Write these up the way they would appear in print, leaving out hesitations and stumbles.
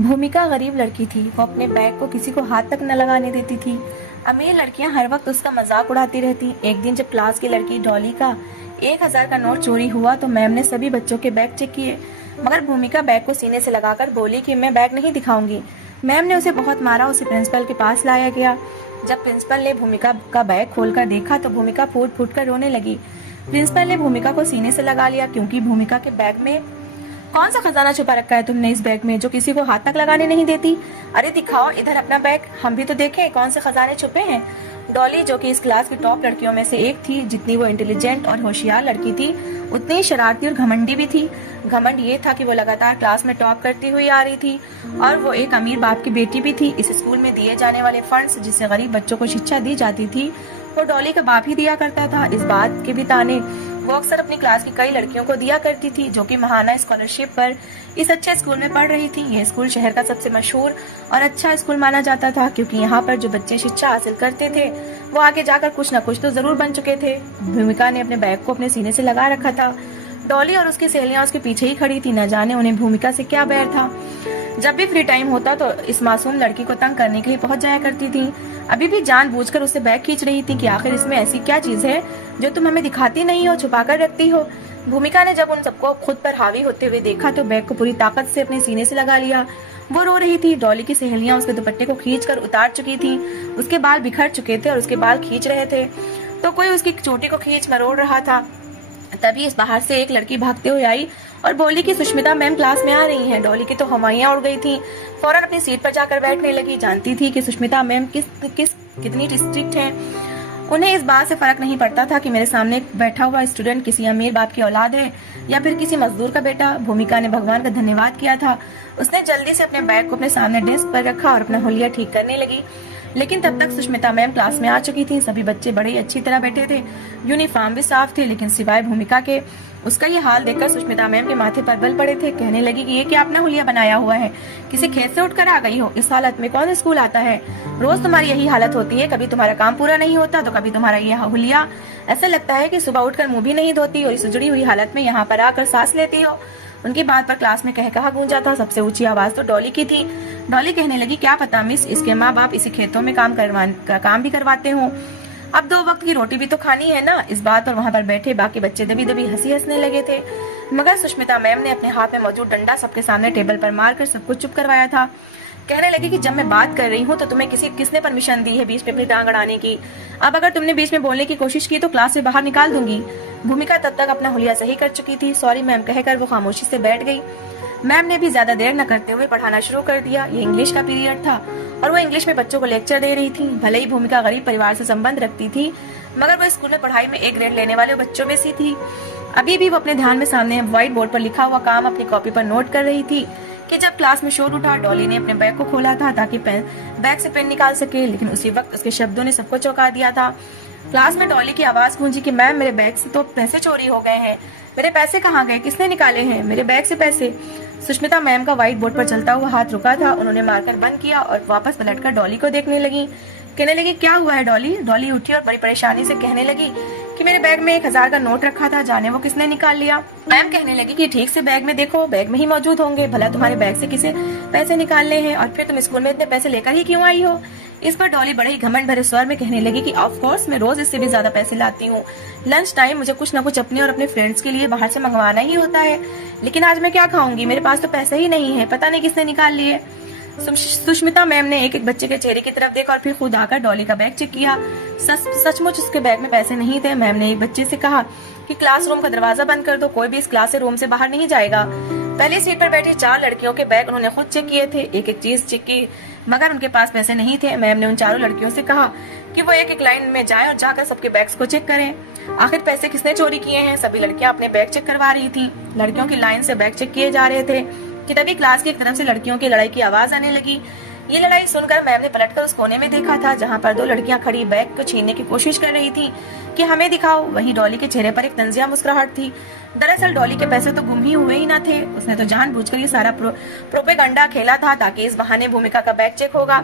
भूमिका गरीब लड़की थी। वो अपने बैग को किसी को हाथ तक न लगाने देती थी। अमीर लड़कियां हर वक्त उसका मजाक उड़ाती रहती। एक दिन जब क्लास की लड़की डॉली का 1,000 का नोट चोरी हुआ तो मैम ने सभी बच्चों के बैग चेक किए, मगर भूमिका बैग को सीने से लगाकर बोली कि मैं बैग नहीं दिखाऊंगी। मैम ने उसे बहुत मारा। उसे प्रिंसिपल के पास लाया गया। जब प्रिंसिपल ने भूमिका का बैग खोलकर देखा तो भूमिका फूट फूट कर रोने लगी। प्रिंसिपल ने भूमिका को सीने से लगा लिया, क्योंकि भूमिका के बैग में कौन सा खजाना छुपा रखा है तुमने इस बैग में, जो किसी को हाथ तक लगाने नहीं देती? अरे दिखाओ इधर अपना बैग, हम भी तो देखें कौन से खजाने छुपे हैं। डॉली, जो कि इस क्लास की टॉप लड़कियों में से एक थी, जितनी वो इंटेलिजेंट और होशियार लड़की थी, उतनी ही शरारती और घमंडी भी थी। घमंड ये था कि वो लगातार क्लास में टॉप करती हुई आ रही थी और वो एक अमीर बाप की बेटी भी थी। इस स्कूल में दिए जाने वाले फंड्स, जिससे गरीब बच्चों को शिक्षा दी जाती थी, वो डॉली का बाप ही दिया करता था। इस बात के भी ताने वो अक्सर अपनी क्लास की कई लड़कियों को दिया करती थी, जो कि महाना स्कॉलरशिप पर इस अच्छे स्कूल में पढ़ रही थी। यह स्कूल शहर का सबसे मशहूर और अच्छा स्कूल माना जाता था, क्योंकि यहाँ पर जो बच्चे शिक्षा हासिल करते थे वो आगे जाकर कुछ न कुछ तो जरूर बन चुके थे। भूमिका ने अपने बैग को अपने सीने से लगा रखा था। डॉली और उसकी सहेलियां उसके पीछे ही खड़ी थी। न जाने उन्हें भूमिका से क्या बैर था। जब भी फ्री टाइम होता तो इस मासूम लड़की को तंग करने के लिए पहुंच जाया करती थी। अभी भी जानबूझकर उससे बैग खींच रही थी कि आखिर इसमें ऐसी क्या चीज है जो तुम हमें दिखाती नहीं हो, छुपा कर रखती हो। भूमिका ने जब उन सबको खुद पर हावी होते हुए देखा तो बैग को पूरी ताकत से अपने सीने से लगा लिया। वो रो रही थी। डॉली की सहेलियां उसके दुपट्टे को खींचकर उतार चुकी थी। उसके बाल बिखर चुके थे और उसके बाल खींच रहे थे, तो कोई उसकी चोटी को खींच मरोड़ रहा था। तभी इस बाहर से एक लड़की भागते हुए आई और बोली कि सुष्मिता मैम क्लास में आ रही हैं। डॉली की तो हवाइयां उड़ गई थी। फौरन अपनी सीट पर जाकर बैठने लगी। जानती थी कि सुष्मिता मैम कितनी स्ट्रिक्ट हैं। उन्हें इस बात से फर्क नहीं पड़ता था कि मेरे सामने बैठा हुआ स्टूडेंट किसी अमीर बाप की औलाद है या फिर किसी मजदूर का बेटा। भूमिका ने भगवान का धन्यवाद किया था। उसने जल्दी से अपने बैग को अपने सामने डेस्क पर रखा और अपना हुलिया ठीक करने लगी। लेकिन तब तक सुष्मिता मैम क्लास में आ चुकी थी। सभी बच्चे बड़े अच्छी तरह बैठे थे। यूनिफॉर्म भी साफ थे, लेकिन सिवाय भूमिका के। उसका ये हाल देखकर सुष्मिता मैम के माथे पर बल पड़े थे। कहने लगी कि ये क्या अपना हुलिया बनाया हुआ है, किसी खेत से उठकर आ गई हो? इस हालत में कौन स्कूल आता है? रोज तुम्हारी यही हालत होती है, कभी तुम्हारा काम पूरा नहीं होता तो कभी तुम्हारा ये हुलिया। ऐसा लगता है कि सुबह उठकर मुंह भी नहीं धोती और इस जुड़ी हुई हालत में यहाँ पर आकर सांस लेती हो। उनकी बात पर क्लास में कहा गूंजा था। सबसे ऊंची आवाज तो डॉली की थी। डॉली कहने लगी, क्या पता मिस, इसके माँ बाप इसी खेतों में काम भी करवाते हों। अब 2 वक्त की रोटी भी तो खानी है ना। इस बात पर वहाँ पर बैठे बाकी बच्चे दबी दबी हंसने लगे थे, मगर सुष्मिता मैम ने अपने हाथ में मौजूद डंडा सबके सामने टेबल पर मारकर सबको चुप करवाया था। कहने लगी कि जब मैं बात कर रही हूँ तो तुम्हें किसने परमिशन दी है बीच में अपनी टांग अड़ाने की? अब अगर तुमने बीच में बोलने की कोशिश की तो क्लास से बाहर निकाल दूंगी। भूमिका तब तक अपना हुलिया सही कर चुकी थी। सॉरी मैम कहकर वो खामोशी से बैठ गई। मैम ने भी ज्यादा देर न करते हुए पढ़ाना शुरू कर दिया। ये इंग्लिश का पीरियड था और वो इंग्लिश में बच्चों को लेक्चर दे रही थी। भले ही भूमिका गरीब परिवार से संबंध रखती थी, मगर वो स्कूल में पढ़ाई में A ग्रेड लेने वाले बच्चों में सी थी। अभी भी वो अपने ध्यान में सामने व्हाइट बोर्ड पर लिखा हुआ काम अपनी कॉपी पर नोट कर रही थी कि जब क्लास में शोर उठा। डॉली ने अपने बैग को खोला था ताकि बैग से पेन निकाल सके, लेकिन उसी वक्त उसके शब्दों ने सबको चौंका दिया था। क्लास में डॉली की आवाज गूंजी कि मैम मेरे बैग से तो पैसे चोरी हो गए हैं। मेरे पैसे कहाँ गए? किसने निकाले हैं मेरे बैग से पैसे? सुष्मिता मैम का व्हाइट बोर्ड पर चलता हुआ हाथ रुका था। उन्होंने मार्कर बंद किया और वापस पलटकर डॉली को देखने लगी। कहने लगी, क्या हुआ है डॉली? डॉली उठी और बड़ी परेशानी से कहने लगी कि मेरे बैग में 1,000 का नोट रखा था, जाने वो किसने निकाल लिया। मैम कहने लगी कि ठीक से बैग में देखो, बैग में ही मौजूद होंगे। भला तुम्हारे बैग से किसे पैसे निकालने हैं और फिर तुम स्कूल में इतने पैसे लेकर ही क्यों आई हो? इस पर डॉली बड़े ही घमंड भरे स्वर में कहने लगी कि ऑफ कोर्स मैं रोज इससे भी ज्यादा पैसे लाती हूँ। लंच टाइम मुझे कुछ न कुछ अपने और अपने फ्रेंड्स के लिए बाहर से मंगवाना ही होता है, लेकिन आज मैं क्या खाऊंगी? मेरे पास तो पैसे ही नहीं है, पता नहीं किसने निकाल लिए। सुष्मिता मैम ने एक एक बच्चे के चेहरे की तरफ देखा और फिर खुद आकर डॉली का बैग चेक किया। सचमुच उसके बैग में पैसे नहीं थे। मैम ने एक बच्चे से कहा कि क्लासरूम का दरवाजा बंद कर दो, कोई भी इस क्लास रूम से बाहर नहीं जाएगा। पहली सीट पर बैठी 4 लड़कियों के बैग उन्होंने खुद चेक किए थे, एक एक चीज चेक की, मगर उनके पास पैसे नहीं थे। मैम ने उन 4 लड़कियों से कहा कि वो एक एक लाइन में जाएं और जाकर सबके बैग्स को चेक करें। आखिर पैसे किसने चोरी किए हैं? सभी लड़कियां अपने बैग चेक करवा रही थी। लड़कियों की लाइन से बैग चेक किए जा रहे थे कि तभी क्लास की एक तरफ से लड़कियों की लड़ाई की आवाज आने लगी। ये लड़ाई सुनकर मैम ने पलटकर उस कोने में देखा था जहाँ पर 2 लड़कियां खड़ी बैग को छीनने की कोशिश कर रही थी कि हमें दिखाओ। वहीं डॉली के चेहरे पर एक तंजिया मुस्कुराहट थी। दरअसल डॉली के पैसे तो गुम ही हुए ही न थे। उसने तो जानबूझकर ये सारा प्रोपेगंडा खेला था ताकि इस बहाने भूमिका का बैग चेक होगा।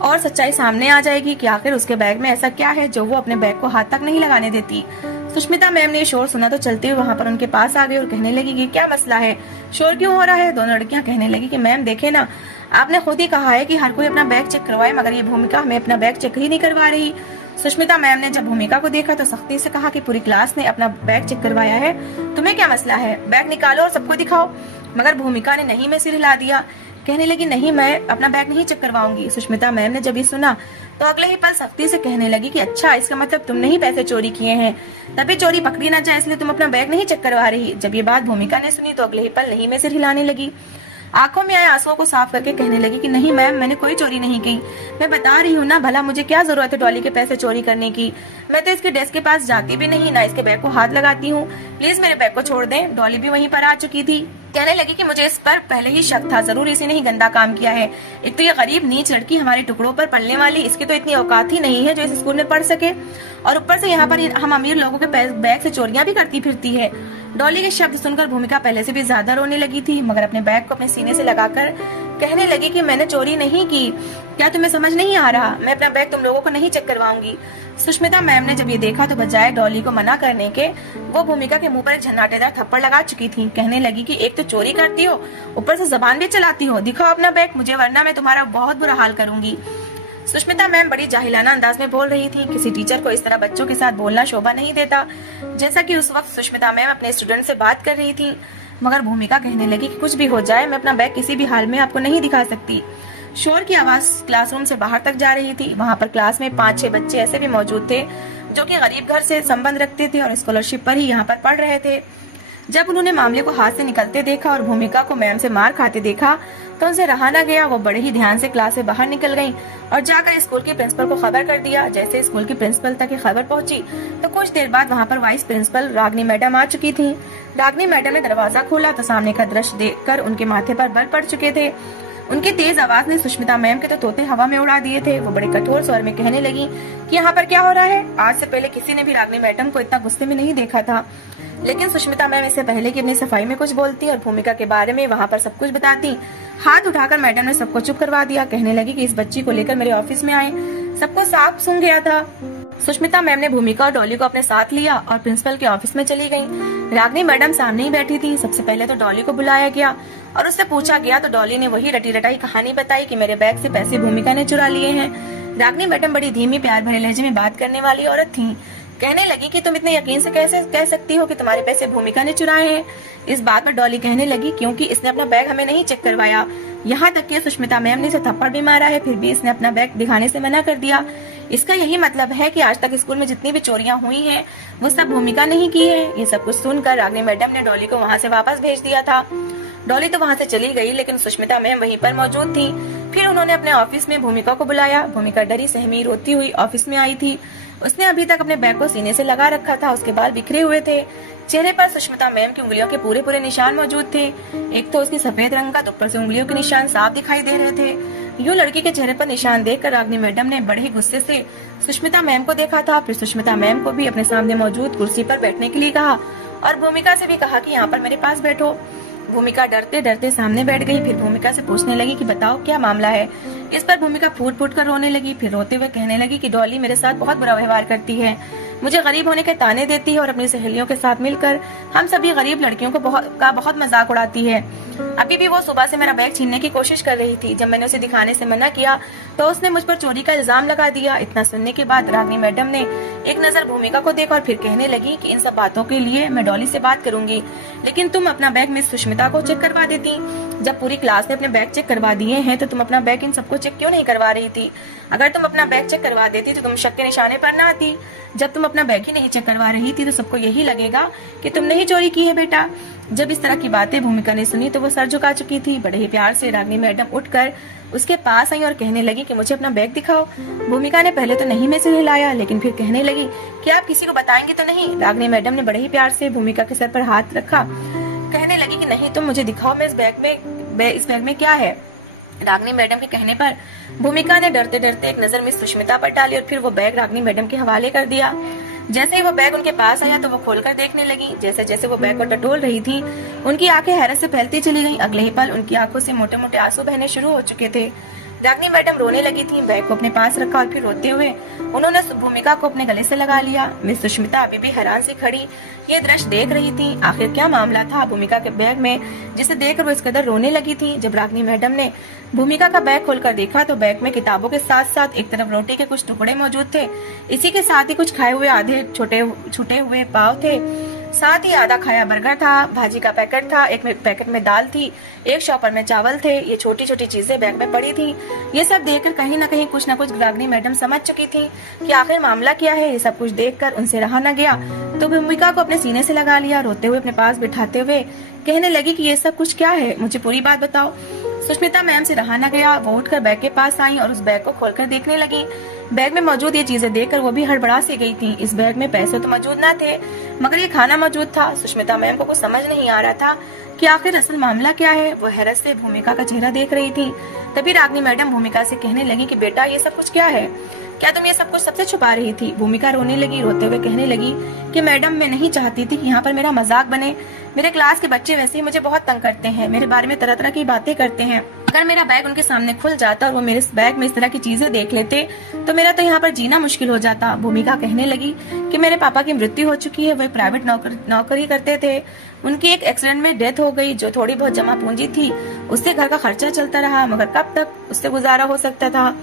और सच्चाई सामने आ जाएगी कि आखिर उसके बैग में ऐसा क्या है जो वो अपने बैग को हाथ तक नहीं लगाने देती। सुष्मिता मैम ने शोर सुना तो चलते हुए वहाँ पर उनके पास आ गई और कहने लगी कि क्या मसला है, शोर क्यों हो रहा है। दोनों लड़कियां कहने लगी कि मैम देखे ना, आपने खुद ही कहा है कि हर कोई अपना बैग चेक करवाए, मगर ये भूमिका हमें अपना बैग चेक ही नहीं करवा रही। सुष्मिता मैम ने जब भूमिका को देखा तो सख्ती से कहा कि पूरी क्लास ने अपना बैग चेक करवाया है, तुम्हें क्या मसला है, बैग निकालो और सबको दिखाओ। मगर भूमिका ने नहीं में सिर हिला दिया, कहने लगी नहीं, मैं अपना बैग नहीं चेक करवाऊंगी। सुष्मिता मैम ने जब ये सुना तो अगले ही पल सख्ती से कहने लगी कि अच्छा, इसका मतलब तुमने ही पैसे चोरी किए हैं, तभी चोरी पकड़ी ना जाए इसलिए तुम अपना बैग नहीं चेक करवा रही। जब ये बात भूमिका ने सुनी तो अगले ही पल नहीं में सिर हिलाने लगी, आंखों में आए आंसुओं को साफ करके कहने लगी कि नहीं मैम, मैंने कोई चोरी नहीं की, मैं बता रही हूँ ना, भला मुझे क्या जरूरत है डॉली के पैसे चोरी करने की, मैं तो इसके डेस्क के पास जाती भी नहीं, ना इसके बैग को हाथ लगाती हूँ, प्लीज मेरे बैग को छोड़ दें। डॉली भी वहीं पर आ चुकी थी, कहने लगी कि मुझे इस पर पहले ही शक था, जरूर इसी ने ही गंदा काम किया है। एक तो ये गरीब नीच लड़की हमारे टुकड़ों पर पलने वाली, इसकी तो इतनी औकात ही नहीं है जो इस स्कूल में पढ़ सके, और ऊपर से यहाँ पर हम अमीर लोगों के बैग से चोरियां भी करती फिरती है। डॉली के शब्द सुनकर भूमिका पहले से भी ज्यादा रोने लगी थी, मगर अपने बैग को अपने सीने से लगाकर कहने लगी कि मैंने चोरी नहीं की, क्या तुम्हें समझ नहीं आ रहा, मैं अपना बैग तुम लोगों को नहीं चेक करवाऊंगी। सुष्मिता मैम ने जब ये देखा तो बजाय डॉली को मना करने के वो भूमिका के मुंह पर एक झन्नाटेदार थप्पड़ लगा चुकी थी। कहने लगी कि एक तो चोरी करती हो, ऊपर से जबान भी चलाती हो, दिखाओ अपना बैग मुझे, वरना मैं तुम्हारा बहुत बुरा हाल करूंगी। सुष्मिता मैम बड़ी जाहिलाना अंदाज में बोल रही थी, किसी टीचर को इस तरह बच्चों के साथ बोलना शोभा नहीं देता। जैसा कि उस वक्त सुष्मिता मैम अपने स्टूडेंट से बात कर रही थी, मगर भूमिका कहने लगी कि कुछ भी हो जाए मैं अपना बैग किसी भी हाल में आपको नहीं दिखा सकती। शोर की आवाज क्लासरूम से बाहर तक जा रही थी। वहाँ पर क्लास में 5-6 बच्चे ऐसे भी मौजूद थे जो कि गरीब घर से संबंध रखते थे और स्कॉलरशिप पर ही यहाँ पर पढ़ रहे थे। जब उन्होंने मामले को हाथ से निकलते देखा और भूमिका को मैम से मार खाते देखा तो उनसे रहा न गया, वो बड़े ही ध्यान से क्लास से बाहर निकल गईं और जाकर स्कूल के प्रिंसिपल को खबर कर दिया। जैसे स्कूल के प्रिंसिपल तक ये खबर पहुंची तो कुछ देर बाद वहाँ पर वाइस प्रिंसिपल रागनी मैडम आ चुकी थी। रागनी मैडम ने दरवाजा खोला तो सामने का दृश्य देखकर उनके माथे पर बल पड़ चुके थे। उनकी तेज आवाज ने सुष्मिता मैम के तो तोते हवा में उड़ा दिए थे। वो बड़े कठोर स्वर में कहने लगी कि यहाँ पर क्या हो रहा है। आज से पहले किसी ने भी रागनी मैडम को इतना गुस्से में नहीं देखा था, लेकिन सुष्मिता मैम इससे पहले कि अपनी सफाई में कुछ बोलती और भूमिका के बारे में वहाँ पर सब कुछ बताती, हाथ उठाकर मैडम ने सबको चुप करवा दिया। कहने लगी कि इस बच्ची को लेकर मेरे ऑफिस में आए, सबको साफ सुन गया था। सुष्मिता मैम ने भूमिका और डॉली को अपने साथ लिया और प्रिंसिपल के ऑफिस में चली गई। रागनी मैडम सामने ही बैठी थी। सबसे पहले तो डॉली को बुलाया गया और उससे पूछा गया तो डॉली ने वही रटी रटाई कहानी बताई कि मेरे बैग से पैसे भूमिका ने चुरा लिए हैं। रागनी मैडम बड़ी धीमी प्यार भरे लहजे में बात करने वाली औरत थी। कहने लगी कि तुम इतने यकीन से कैसे कह सकती हो कि तुम्हारे पैसे भूमिका ने चुराए हैं। इस बात पर डॉली कहने लगी क्योंकि इसने अपना बैग हमें नहीं चेक करवाया। यहाँ तक कि सुष्मिता मैम ने इसे थप्पड़ भी मारा है, फिर भी इसने अपना बैग दिखाने से मना कर दिया। इसका यही मतलब है कि आज तक स्कूल में जितनी भी चोरियां हुई हैं वो सब भूमिका नहीं की है। ये सब कुछ सुनकर रागनी मैडम ने डॉली को वहाँ से वापस भेज दिया था। डॉली तो वहाँ से चली गई, लेकिन सुष्मिता मैम वहीं पर मौजूद थी। फिर उन्होंने अपने ऑफिस में भूमिका को बुलाया। भूमिका डरी सहमी रोती हुई ऑफिस में आई थी। उसने अभी तक अपने बैग को सीने से लगा रखा था, उसके बाल बिखरे हुए थे। चेहरे पर सुष्मिता मैम की उंगलियों के पूरे पूरे निशान मौजूद थे। एक तो उसकी सफेद रंग का, तो ऊपर से उंगलियों के निशान साफ दिखाई दे रहे थे। यूं लड़की के चेहरे पर निशान देखकर रागनी मैडम ने बड़े ही गुस्से से सुष्मिता मैम को देखा था। फिर सुष्मिता मैम को भी अपने सामने मौजूद कुर्सी पर बैठने के लिए कहा और भूमिका से भी कहा कि यहाँ पर मेरे पास बैठो। भूमिका डरते डरते सामने बैठ गई। फिर भूमिका से पूछने लगी कि बताओ क्या मामला है। इस पर भूमिका फूट फूट कर रोने लगी। फिर रोते हुए कहने लगी कि डॉली मेरे साथ बहुत बुरा व्यवहार करती है, मुझे गरीब होने के ताने देती है और अपनी सहेलियों के साथ मिलकर हम सभी गरीब लड़कियों को बहुत मजाक उड़ाती है। अभी भी वो सुबह से मेरा बैग छीनने की कोशिश कर रही थी। जब मैंने उसे दिखाने से मना किया तो उसने मुझ पर चोरी का इल्जाम लगा दिया। इतना सुनने के बाद रागनी मैडम ने एक नजर भूमिका को देखा और फिर कहने लगी कि इन सब बातों के लिए मैं डॉली से बात करूंगी, लेकिन तुम अपना बैग मिस सुष्मिता को चेक करवा देती। जब पूरी क्लास ने अपने बैग चेक करवा दिए हैं तो तुम अपना बैग इन सबको चेक क्यों नहीं करवा रही थी। अगर तुम अपना बैग चेक करवा देती तो तुम शक के निशाने पर ना आती। जब तुम अपना बैग ही नहीं चेक करवा रही थी तो सबको यही लगेगा कि तुमने ही चोरी की है बेटा। जब इस तरह की बातें भूमिका ने सुनी तो वो सर झुका चुकी थी। बड़े ही प्यार से रागनी मैडम उठकर उसके पास आई और कहने लगी कि मुझे अपना बैग दिखाओ। भूमिका ने पहले तो नहीं में से हिलाया, लेकिन फिर कहने लगी कि आप किसी को बताएंगे तो नहीं। रागनी मैडम ने बड़े ही प्यार से भूमिका के सर पर हाथ रखा, कहने लगी कि नहीं तुम मुझे दिखाओ, मैं इस बैग में क्या है। रागनी मैडम के कहने पर भूमिका ने डरते डरते एक नजर मिस सुष्मिता पर डाली और फिर वो बैग रागनी मैडम के हवाले कर दिया। जैसे ही वो बैग उनके पास आया तो वो खोलकर देखने लगी। जैसे जैसे वो बैग को टटोल रही थी उनकी आंखें हैरत से फैलती चली गईं। अगले ही पल उनकी आंखों से मोटे मोटे आंसू बहने शुरू हो चुके थे। रागिनी मैडम रोने लगी थी, बैग को अपने पास रखा और फिर रोते हुए उन्होंने भूमिका को अपने गले से लगा लिया। मिस सुष्मिता अभी भी हैरान सी खड़ी ये दृश्य देख रही थी। आखिर क्या मामला था भूमिका के बैग में जिसे देखकर वो इस कदर रोने लगी थी। जब रागिनी मैडम ने भूमिका का बैग खोलकर देखा तो बैग में किताबों के साथ साथ एक तरफ रोटी के कुछ टुकड़े मौजूद थे, इसी के साथ ही कुछ खाए हुए आधे छूटे हुए पाव थे, साथ ही आधा खाया बर्गर था, भाजी का पैकेट था, एक पैकेट में दाल थी, एक शॉपर में चावल थे। ये छोटी छोटी चीजें बैग में पड़ी थी। ये सब देखकर कहीं न कहीं कुछ न कुछ रागिनी मैडम समझ चुकी थी कि आखिर मामला क्या है। ये सब कुछ देखकर उनसे रहा न गया तो भूमिका को अपने सीने से लगा लिया, रोते हुए अपने पास बिठाते हुए कहने लगी कि ये सब कुछ क्या है, मुझे पूरी बात बताओ। सुष्मिता मैम से रहा न गया, वो उठकर बैग के पास आई और उस बैग को खोलकर देखने लगी। बैग में मौजूद ये चीजें देखकर वो भी हड़बड़ा सी गई थी। इस बैग में पैसे तो मौजूद न थे मगर ये खाना मौजूद था। सुष्मिता मैम को कुछ समझ नहीं आ रहा था कि आखिर असल मामला क्या है। वो हैरत से भूमिका का चेहरा देख रही थी। तभी रागिनी मैडम भूमिका से कहने लगी कि बेटा ये सब कुछ क्या है, क्या तुम ये सब कुछ सबसे छुपा रही थी। भूमिका रोने लगी, रोते हुए कहने लगी कि मैडम मैं नहीं चाहती थी कि यहाँ पर मेरा मजाक बने। मेरे क्लास के बच्चे वैसे ही मुझे बहुत तंग करते हैं, मेरे बारे में तरह तरह की बातें करते हैं। अगर मेरा बैग उनके सामने खुल जाता और वो मेरे बैग में इस तरह की चीजें देख लेते तो मेरा तो यहाँ पर जीना मुश्किल हो जाता। भूमिका कहने लगी कि मेरे पापा की मृत्यु हो चुकी है, वो एक प्राइवेट नौकरी करते थे, उनकी एक एक्सीडेंट में डेथ हो गई। जो थोड़ी बहुत जमा पूंजी थी उससे घर का खर्चा चलता रहा मगर कब तक उससे गुजारा हो सकता था।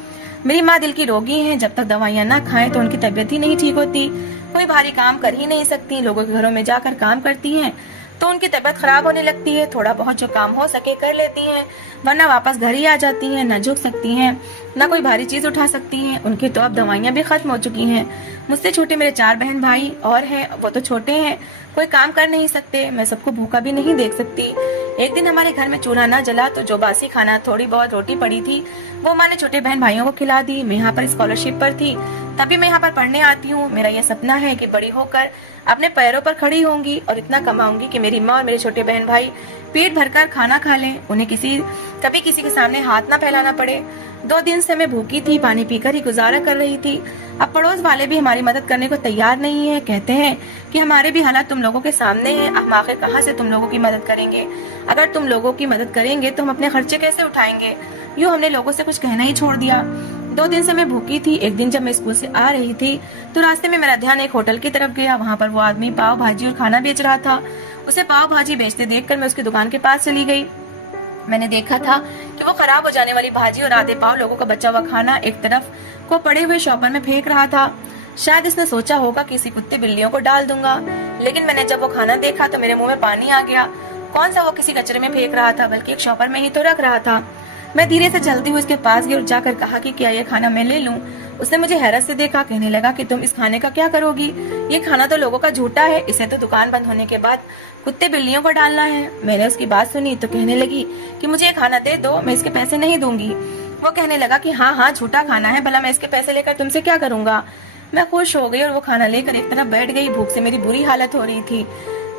मेरी माँ दिल की रोगी हैं, जब तक दवाइयाँ ना खाएं तो उनकी तबीयत ही नहीं ठीक होती। कोई भारी काम कर ही नहीं सकती, लोगों के घरों में जाकर काम करती हैं तो उनकी तबीयत खराब होने लगती है। थोड़ा बहुत जो काम हो सके कर लेती हैं वरना वापस घर ही आ जाती हैं। न झुक सकती हैं न कोई भारी चीज उठा सकती हैं। उनकी तो अब दवाइयाँ भी खत्म हो चुकी हैं। मुझसे छोटे मेरे 4 बहन भाई और हैं, वो तो छोटे हैं, कोई काम कर नहीं सकते। मैं सबको भूखा भी नहीं देख सकती। एक दिन हमारे घर में चूल्हा न जला तो जो बासी खाना थोड़ी बहुत रोटी पड़ी थी वो मैंने छोटे बहन भाइयों को खिला दी। मैं यहाँ पर स्कॉलरशिप पर थी तभी मैं यहाँ पर पढ़ने आती हूँ। मेरा यह सपना है कि बड़ी होकर अपने पैरों पर खड़ी होंगी और इतना कमाऊंगी कि मेरी माँ और मेरे छोटे बहन भाई पेट भरकर खाना खा लें, उन्हें कभी किसी के सामने हाथ ना फैलाना पड़े। 2 दिन से मैं भूखी थी, पानी पीकर ही गुजारा कर रही थी। अब पड़ोस वाले भी हमारी मदद करने को तैयार नहीं है, कहते हैं कि हमारे भी हालात तुम लोगों के सामने हैं। हम आखिर कहाँ से तुम लोगों की मदद करेंगे। अगर तुम लोगों की मदद करेंगे तो हम अपने खर्चे कैसे उठाएंगे। यूँ हमने लोगों से कुछ कहना ही छोड़ दिया। 2 दिन से मैं भूखी थी। एक दिन जब मैं स्कूल से आ रही थी तो रास्ते में मेरा ध्यान एक होटल की तरफ गया। वहाँ पर वो आदमी पाव भाजी और खाना बेच रहा था। उसे पाव भाजी बेचते देखकर मैं उसकी दुकान के पास चली गई। मैंने देखा था कि वो खराब हो जाने वाली भाजी और आधे पाव लोगों का बचा हुआ खाना एक तरफ को पड़े हुए शॉपर में फेंक रहा था। शायद इसने सोचा होगा कि इसी कुत्ते बिल्लियों को डाल दूंगा, लेकिन मैंने जब वो खाना देखा तो मेरे मुंह में पानी आ गया। कौन सा वो किसी कचरे में फेंक रहा था बल्कि एक शॉपर में ही तो रख रहा था। मैं धीरे से चलती हुई उसके पास गई और जाकर कहा कि क्या ये खाना मैं ले लूं। उसने मुझे हैरत से देखा, कहने लगा कि तुम इस खाने का क्या करोगी, ये खाना तो लोगों का झूठा है, इसे तो दुकान बंद होने के बाद कुत्ते बिल्लियों को डालना है। मैंने उसकी बात सुनी तो कहने लगी कि मुझे ये खाना दे दो, मैं इसके पैसे नहीं दूंगी। वो कहने लगा कि हाँ हाँ झूठा खाना है, भला मैं इसके पैसे लेकर तुमसे क्या करूंगा। मैं खुश हो गई और वो खाना लेकर एक तरफ बैठ गई। भूख से मेरी बुरी हालत हो रही थी।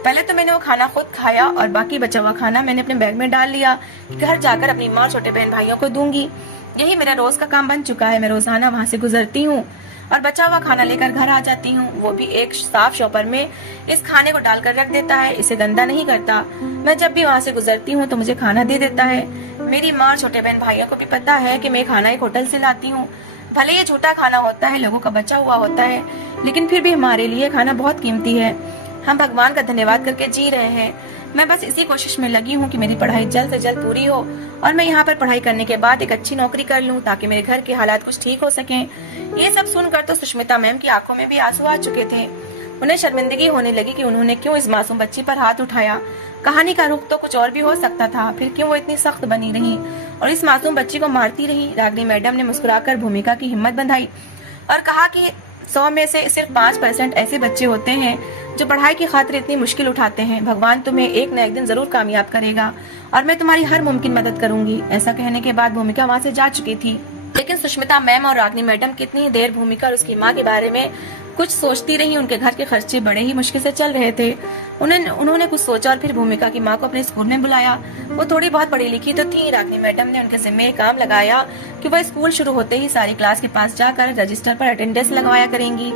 पहले तो मैंने वो खाना खुद खाया और बाकी बचा हुआ खाना मैंने अपने बैग में डाल लिया। घर जाकर अपनी माँ छोटे बहन भाइयों को दूंगी। यही मेरा रोज का काम बन चुका है। मैं रोजाना वहाँ से गुजरती हूँ और बचा हुआ खाना लेकर घर आ जाती हूँ। वो भी एक साफ शॉपर में इस खाने को डालकर रख देता है, इसे गंदा नहीं करता। मैं जब भी वहाँ से गुजरती हूँ तो मुझे खाना दे देता है। मेरी माँ और छोटे बहन भाइयों को भी पता है कि मैं खाना एक होटल से लाती हूँ। भले ये झूठा खाना होता है, लोगों का बचा हुआ होता है, लेकिन फिर भी हमारे लिए खाना बहुत कीमती है। हम भगवान का धन्यवाद करके जी रहे हैं। मैं बस इसी कोशिश में लगी हूँ कि मेरी पढ़ाई जल्द से जल्द पूरी हो और मैं यहाँ पर पढ़ाई करने के बाद एक अच्छी नौकरी कर लूँ ताकि मेरे घर के हालात कुछ ठीक हो सकें। ये सब सुनकर तो सुष्मिता मैम की आंखों में भी आंसू आ चुके थे। उन्हें शर्मिंदगी होने लगी कि उन्होंने क्यों इस मासूम बच्ची पर हाथ उठाया। कहानी का रुख तो कुछ और भी हो सकता था, फिर क्यों वो इतनी सख्त बनी रही और इस मासूम बच्ची को मारती रही। रागिनी मैडम ने मुस्कुराकर भूमिका की हिम्मत बंधाई और कहा कि 100 में से सिर्फ 5% ऐसे बच्चे होते हैं जो पढ़ाई की खातिर इतनी मुश्किल उठाते हैं। भगवान तुम्हें एक न एक दिन जरूर कामयाब करेगा और मैं तुम्हारी हर मुमकिन मदद करूंगी। ऐसा कहने के बाद भूमिका वहाँ से जा चुकी थी, लेकिन सुष्मिता मैम और रागिनी मैडम कितनी देर भूमिका और उसकी माँ के बारे में कुछ सोचती रही। उनके घर के खर्चे बड़े ही मुश्किल से चल रहे थे। उन्होंने कुछ सोचा और फिर भूमिका की माँ को अपने स्कूल में बुलाया। वो थोड़ी बहुत पढ़ी लिखी तो थी। रागिनी मैडम ने उनके जिम्मे काम लगाया कि वह स्कूल शुरू होते ही सारी क्लास के पास जाकर रजिस्टर पर अटेंडेंस लगवाया करेंगी।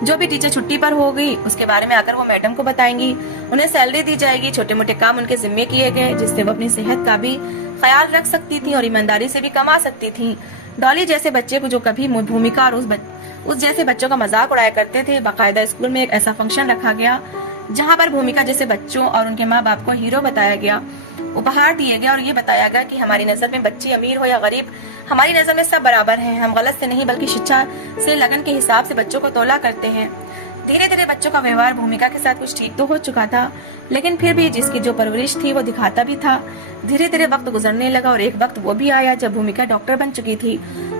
जो भी टीचर छुट्टी पर हो गई उसके बारे में आकर वो मैडम को बताएंगी। उन्हें सैलरी दी जाएगी। छोटे मोटे काम उनके जिम्मे किए गए जिससे वो अपनी सेहत का भी ख्याल रख सकती थी और ईमानदारी से भी कमा सकती थी। डॉली जैसे बच्चे को जो कभी भूमिका और उस जैसे बच्चों का मजाक उड़ाया करते थे, बाकायदा स्कूल में एक ऐसा फंक्शन रखा गया जहाँ पर भूमिका जैसे बच्चों और उनके माँ बाप को हीरो बताया गया, उपहार दिए गया और ये बताया गया कि हमारी नजर में बच्चे अमीर हो या गरीब, हमारी नजर में सब बराबर हैं। हम गलत से नहीं बल्कि शिक्षा से लगन के हिसाब से बच्चों को तोला करते हैं। धीरे धीरे बच्चों का व्यवहार भूमिका के साथ कुछ ठीक तो हो चुका था, लेकिन फिर भी जिसकी जो परवरिश थी वो दिखाता भी था। धीरे धीरे वक्त गुजरने लगा और एक वक्त वो भी आया जब भूमिका डॉक्टर बन चुकी थी।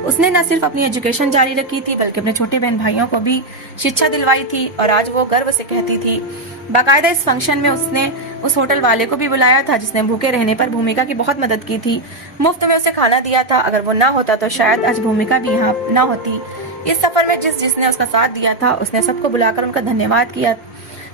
उसने न सिर्फ अपनी एजुकेशन जारी रखी थी बल्कि अपने छोटे बहन भाइयों को भी शिक्षा दिलवाई थी और आज वो गर्व से कहती थी। बाकायदा इस फंक्शन में उसने उस होटल वाले को भी बुलाया था जिसने भूखे रहने पर भूमिका की बहुत मदद की थी, मुफ्त में उसे खाना दिया था। अगर वो ना होता तो शायद आज भूमिका भी यहाँ ना होती। इस सफर में जिसने उसका साथ दिया था उसने सबको बुलाकर उनका धन्यवाद किया,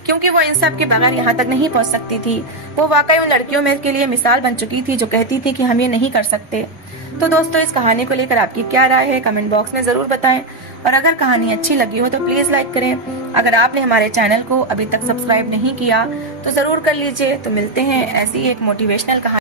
क्योंकि वो इन सब के बगैर यहाँ तक नहीं पहुँच सकती थी। वो वाकई उन लड़कियों में के लिए मिसाल बन चुकी थी जो कहती थी कि हम ये नहीं कर सकते। तो दोस्तों, इस कहानी को लेकर आपकी क्या राय है कमेंट बॉक्स में जरूर बताएं, और अगर कहानी अच्छी लगी हो तो प्लीज लाइक करें। अगर आपने हमारे चैनल को अभी तक सब्सक्राइब नहीं किया तो जरूर कर लीजिए। तो मिलते हैं ऐसी एक मोटिवेशनल कहानी।